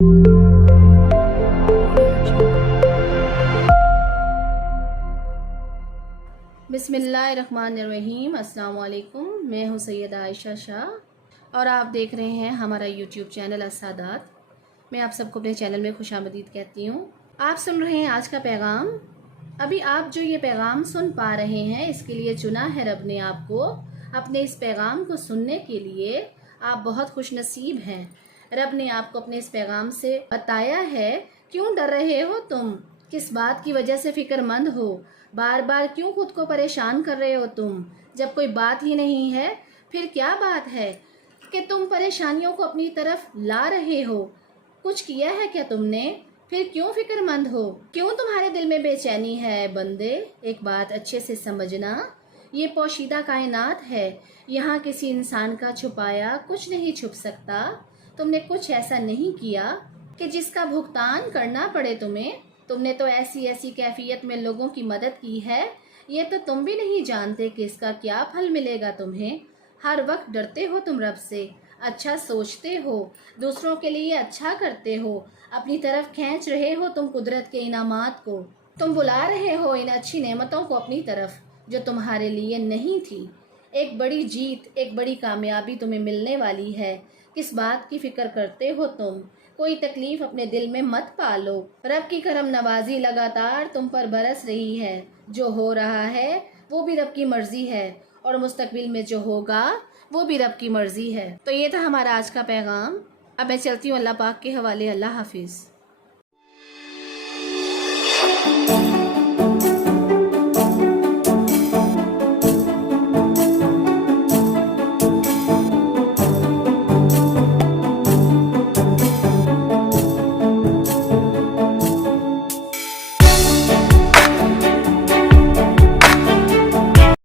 बिस्मिल्लाहिर्रहमानिर्रहीम। अस्सलाम वालेकुम। मैं हूँ सैयदा आयशा शाह और आप देख रहे हैं हमारा यूट्यूब चैनल अस्सादात। मैं आप सबको अपने चैनल में खुशामदीद कहती हूँ। आप सुन रहे हैं आज का पैगाम। अभी आप जो ये पैगाम सुन पा रहे हैं, इसके लिए चुना है रब ने आपको। अपने इस पैगाम को सुनने के लिए आप बहुत खुशनसीब हैं। रब ने आपको अपने इस पैगाम से बताया है क्यों डर रहे हो तुम, किस बात की वजह से फिक्रमंद हो, बार बार क्यों खुद को परेशान कर रहे हो तुम। जब कोई बात ही नहीं है फिर क्या बात है कि तुम परेशानियों को अपनी तरफ ला रहे हो। कुछ किया है क्या तुमने, फिर क्यों फिक्रमंद हो, क्यों तुम्हारे दिल में बेचैनी है बंदे। एक बात अच्छे से समझना, ये पोशीदा कायनात है, यहाँ किसी इंसान का छुपाया कुछ नहीं छुप सकता। तुमने कुछ ऐसा नहीं किया कि जिसका भुगतान करना पड़े तुम्हें। तुमने तो ऐसी ऐसी कैफियत में लोगों की मदद की है, ये तो तुम भी नहीं जानते कि इसका क्या फल मिलेगा तुम्हें। हर वक्त डरते हो तुम रब से, अच्छा सोचते हो, दूसरों के लिए अच्छा करते हो, अपनी तरफ खींच रहे हो तुम कुदरत के इनामात को। तुम बुला रहे हो इन अच्छी नेमतों को अपनी तरफ जो तुम्हारे लिए नहीं थी। एक बड़ी जीत, एक बड़ी कामयाबी तुम्हें मिलने वाली है। किस बात की फिक्र करते हो तुम। कोई तकलीफ अपने दिल में मत पालो। रब की करम नवाजी लगातार तुम पर बरस रही है। जो हो रहा है वो भी रब की मर्जी है और मुस्तकबिल में जो होगा वो भी रब की मर्जी है। तो ये था हमारा आज का पैगाम। अब मैं चलती हूँ अल्लाह पाक के हवाले। अल्लाह हाफिज़।